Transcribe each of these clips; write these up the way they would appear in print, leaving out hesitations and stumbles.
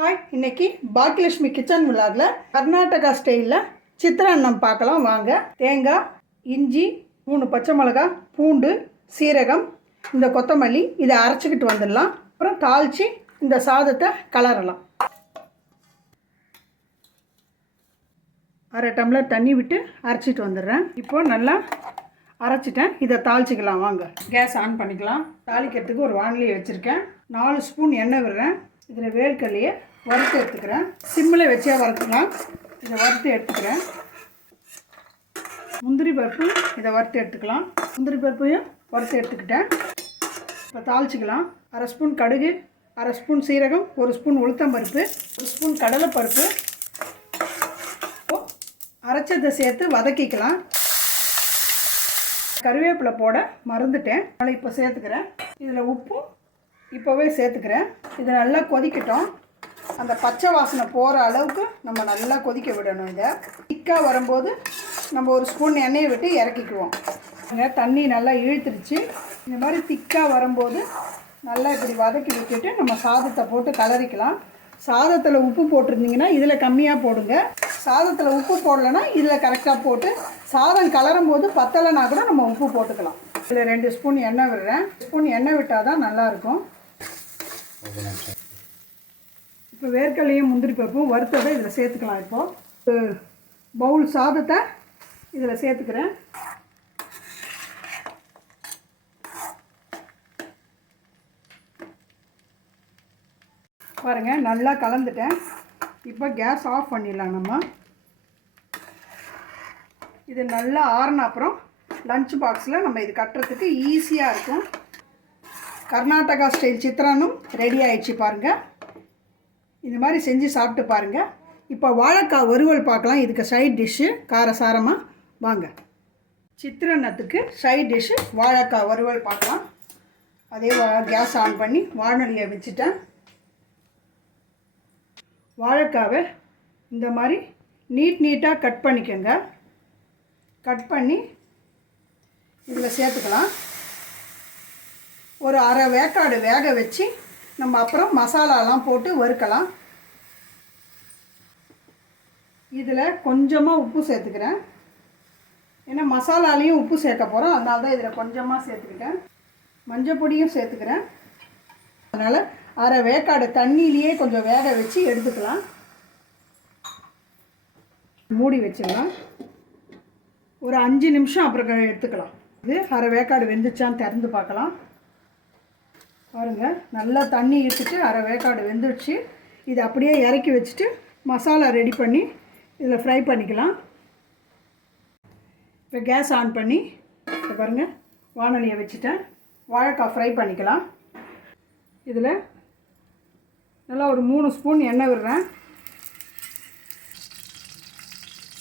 Hi, இன்றைக்கி Baakiyalakshmi kitchen விலாகில் Karnataka ஸ்டைலில் சித்திரான்னம் பார்க்கலாம் வாங்க. தேங்காய், இஞ்சி, 3 பச்சை மிளகாய், பூண்டு, சீரகம், இந்த கொத்தமல்லி இதை அரைச்சிக்கிட்டு வந்துடலாம். அப்புறம் தாளித்து இந்த சாதத்தை கலரலாம். 1/2 டம்ளர் தண்ணி விட்டு அரைச்சிட்டு வந்துடுறேன். இப்போது நல்லா அரைச்சிட்டேன். இதை தாளிச்சிக்கலாம் வாங்க. கேஸ் ஆன் பண்ணிக்கலாம். தாளிக்கிறதுக்கு ஒரு வானிலையை வச்சுருக்கேன். 4 ஸ்பூன் எண்ணெய் விடுறேன். இதில் வேர்க்கடலையை வறுத்து எடுத்துக்கிறேன். சிம்மில் வச்சே வறுத்துக்கலாம். இதை வறுத்து எடுத்துக்கிறேன். முந்திரி பருப்பு இதை வறுத்து எடுத்துக்கலாம். முந்திரி பருப்பையும் வறுத்து எடுத்துக்கிட்டேன். இப்போ தாளிச்சிக்கலாம். 1/2 ஸ்பூன் கடுகு, 1/2 ஸ்பூன் சீரகம், 1 ஸ்பூன் உளுத்தம்பருப்பு, 1 ஸ்பூன் கடலைப்பருப்பு. அரைச்சதை சேர்த்து வதக்கிக்கலாம். கருவேப்பிலை போட மறந்துட்டேன், அதனால் இப்போ சேர்த்துக்கிறேன். இதில் உப்பும் இப்போவே சேர்த்துக்கிறேன். இதை நல்லா கொதிக்கட்டும். அந்த பச்சை வாசனை போகிற அளவுக்கு நம்ம நல்லா கொதிக்க விடணும். இதை திக்காக வரும்போது நம்ம 1 ஸ்பூன் எண்ணெயை விட்டு இறக்கிக்குவோம். தண்ணி நல்லா இழுத்துருச்சு. இந்த மாதிரி திக்காக வரும்போது நல்லா இப்படி வதக்கி விட்டுட்டு நம்ம சாதத்தை போட்டு கலரிக்கலாம். சாதத்தில் உப்பு போட்டிருந்தீங்கன்னா இதில் கம்மியாக போடுங்க. சாதத்தில் உப்பு போடலைன்னா இதில் கரெக்டாக போட்டு சாதம் கலரும் போது பத்தலைன்னா கூட நம்ம உப்பு போட்டுக்கலாம். இதில் 2 ஸ்பூன் எண்ணெய் விடுறேன். ஸ்பூன் எண்ணெய் விட்டால் தான் நல்லாயிருக்கும். இப்போ வேர்க்கடலையும் முந்திரி பருப்பும் வறுத்ததை இதில் சேர்த்துக்கலாம். இப்போது பவுல் சாதத்தை இதில் சேர்த்துக்கிறேன். பாருங்கள், நல்லா கலந்துட்டேன். இப்போ கேஸ் ஆஃப் பண்ணிடலாம். நம்ம இது நல்லா ஆறின அப்புறம் லஞ்ச் பாக்ஸில் நம்ம இது கட்டுறதுக்கு ஈஸியாக இருக்கும். கர்நாடகா ஸ்டைல் சித்திரான்னம் ரெடி ஆயிடுச்சு பாருங்கள். இந்த மாதிரி செஞ்சு சாப்பிட்டு பாருங்கள். இப்போ வாழைக்காய் வறுவல் பார்க்கலாம். இதுக்கு சைட் டிஷ்ஷு காரசாரமாக வாங்க. சித்திரான்னத்துக்கு சைட் டிஷ்ஷு வாழைக்காய் வறுவல் பார்க்கலாம். அதே கேஸ் ஆன் பண்ணி வானொலியை வச்சுட்டேன். வாழைக்காவை இந்த மாதிரி நீட்டாக கட் பண்ணிக்கோங்க. கட் பண்ணி இதில் சேர்த்துக்கலாம். ஒரு 1/2 வேக்காடு வேக வச்சு நம்ம அப்புறம் மசாலாலாம் போட்டு வறுக்கலாம். இதில் கொஞ்சமாக உப்பு சேர்த்துக்கிறேன். ஏன்னா மசாலாலையும் உப்பு சேர்க்க போகிறோம், அதனால தான் இதில் கொஞ்சமாக சேர்த்துக்கிட்டேன். மஞ்சள் பொடியும் சேர்த்துக்கிறேன். அதனால் 1/2 வேக்காடு தண்ணியிலேயே கொஞ்சம் வேக வச்சு எடுத்துக்கலாம். மூடி வச்சிடலாம். ஒரு 5 நிமிஷம் அப்புறம் எடுத்துக்கலாம். இது 1/2 வேக்காடு வெந்துச்சான்னு திறந்து பார்க்கலாம். பாருங்கள், நல்லா தண்ணி இழுத்துட்டு 1/2 வேக்காடு வெந்துடுச்சு. இது அப்படியே இறக்கி வச்சுட்டு மசாலா ரெடி பண்ணி இதில் ஃப்ரை பண்ணிக்கலாம். இப்போ கேஸ் ஆன் பண்ணி இப்போ பாருங்கள் வானொலியை வச்சுட்டேன். வாழைக்காய் ஃப்ரை பண்ணிக்கலாம். இதில் நல்லா ஒரு 3 ஸ்பூன் எண்ணெய் விடுறேன்.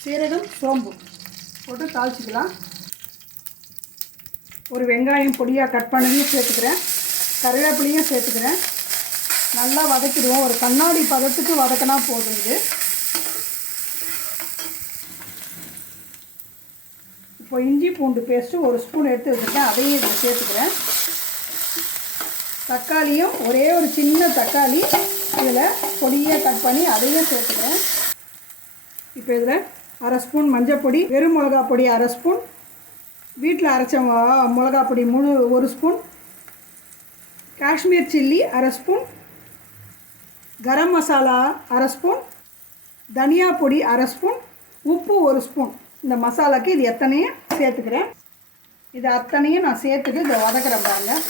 சீரகம், சோம்பு போட்டு தாளிச்சிக்கலாம். ஒரு வெங்காயம் பொடியாக கட் பண்ணதையும் சேர்த்துக்கிறேன். கருவேப்பிலையும் சேர்த்துக்கிறேன். நல்லா வதக்கிடுவோம். ஒரு கண்ணாடி பதத்துக்கு வதக்கினா போதும். இது இப்போ இஞ்சி பூண்டு பேஸ்ட்டு 1 ஸ்பூன் எடுத்து வச்சுருக்கேன். அதையும் இதில் சேர்த்துக்கிறேன். தக்காளியும் ஒரே ஒரு சின்ன தக்காளி இதில் பொடியாக கட் பண்ணி அதையும் சேர்த்துக்கிறேன். இப்போ இதில் 1/2 ஸ்பூன் மஞ்சள் பொடி, வெறும் மிளகா பொடி 1/2 ஸ்பூன், வீட்டில் அரைச்ச மிளகா பொடி 1 spoon, Kashmir chilli 1/2 spoon, garam masala 1/2 spoon, தனியா பொடி 1/2 ஸ்பூன், உப்பு 1 ஸ்பூன். இந்த மசாலாவுக்கு இது எத்தனையும் சேர்த்துக்கிறேன். இது அத்தனையும் நான் சேர்த்துட்டு இதை வதக்கிறேன் பாருங்கள்.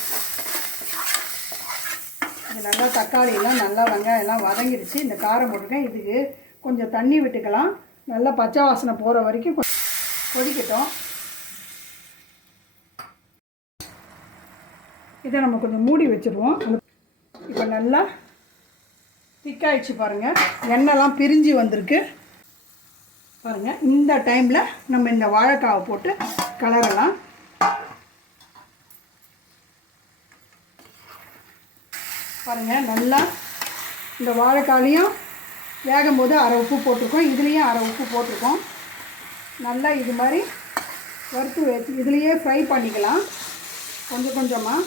இது நல்லா தக்காளியெல்லாம் நல்லா வெங்காயம்லாம் வதங்கிடுச்சு. இந்த காரம் போட்டிருக்கேன். இதுக்கு கொஞ்சம் தண்ணி விட்டுக்கலாம். நல்லா பச்சை வாசனை போகிற வரைக்கும் கொதிக்கட்டும். இதை நம்ம கொஞ்சம் மூடி வச்சுருவோம். இப்போ நல்லா திக்காயிடுச்சு பாருங்கள். எண்ணெய்லாம் பிரிஞ்சு வந்திருக்கு பாருங்கள். இந்த டைமில் நம்ம இந்த வாழைக்காவை போட்டு கலரலாம். பாருங்கள், நல்லா இந்த வாழைக்காலையும் வேகும்போது 1/2 உப்பு போட்டிருக்கோம். இதுலேயும் 1/2 உப்பு போட்டிருக்கோம். நல்லா இது மாதிரி வறுத்து வச்சு இதுலேயே ஃப்ரை பண்ணிக்கலாம் கொஞ்சம் கொஞ்சமாக.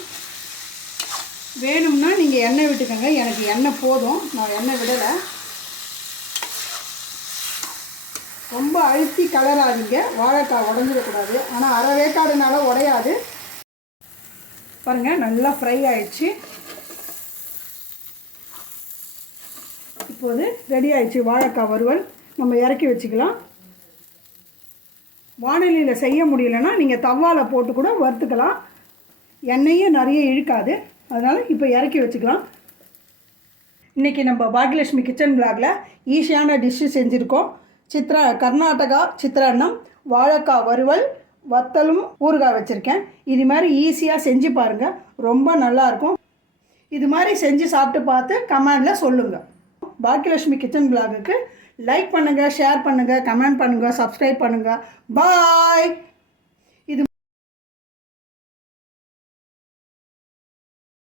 வேணும்னா நீங்கள் எண்ணெய் விட்டுக்கோங்க. எனக்கு எண்ணெய் போதும், நான் எண்ணெய் விடலை. ரொம்ப அழுத்தி கலராதிங்க, வாழைக்காய் உடஞ்சிடக்கூடாது. ஆனால் அரை வேக்காடுனால உடையாது. பாருங்கள், நல்லா ஃப்ரை ஆயிடுச்சு. இப்போது ரெடி ஆயிடுச்சு வாழைக்காய் வறுவல். நம்ம இறக்கி வச்சுக்கலாம். வாணலியில் செய்ய முடியலன்னா நீங்கள் தவாவில் போட்டு கூட வறுத்துக்கலாம். எண்ணெயும் நிறைய இழுக்காது. அதனால் இப்போ இறக்கி வச்சுக்கலாம். இன்றைக்கி நம்ம பாக்யலட்சுமி கிச்சன் விளாகில் ஈஸியான டிஷ்ஷு செஞ்சுருக்கோம். கர்நாடகா சித்திரான்னம், வாழைக்காய் வறுவல், வத்தலும் ஊறுகாய் வச்சுருக்கேன். இது மாதிரி ஈஸியாக செஞ்சு பாருங்கள், ரொம்ப நல்லாயிருக்கும். இது மாதிரி செஞ்சு சாப்பிட்டு பார்த்து கமெண்டில் சொல்லுங்கள். பாக்யலட்சுமி கிச்சன் விளாகுக்கு லைக் பண்ணுங்கள், ஷேர் பண்ணுங்கள், கமெண்ட் பண்ணுங்கள், சப்ஸ்கிரைப் பண்ணுங்கள். பாய்.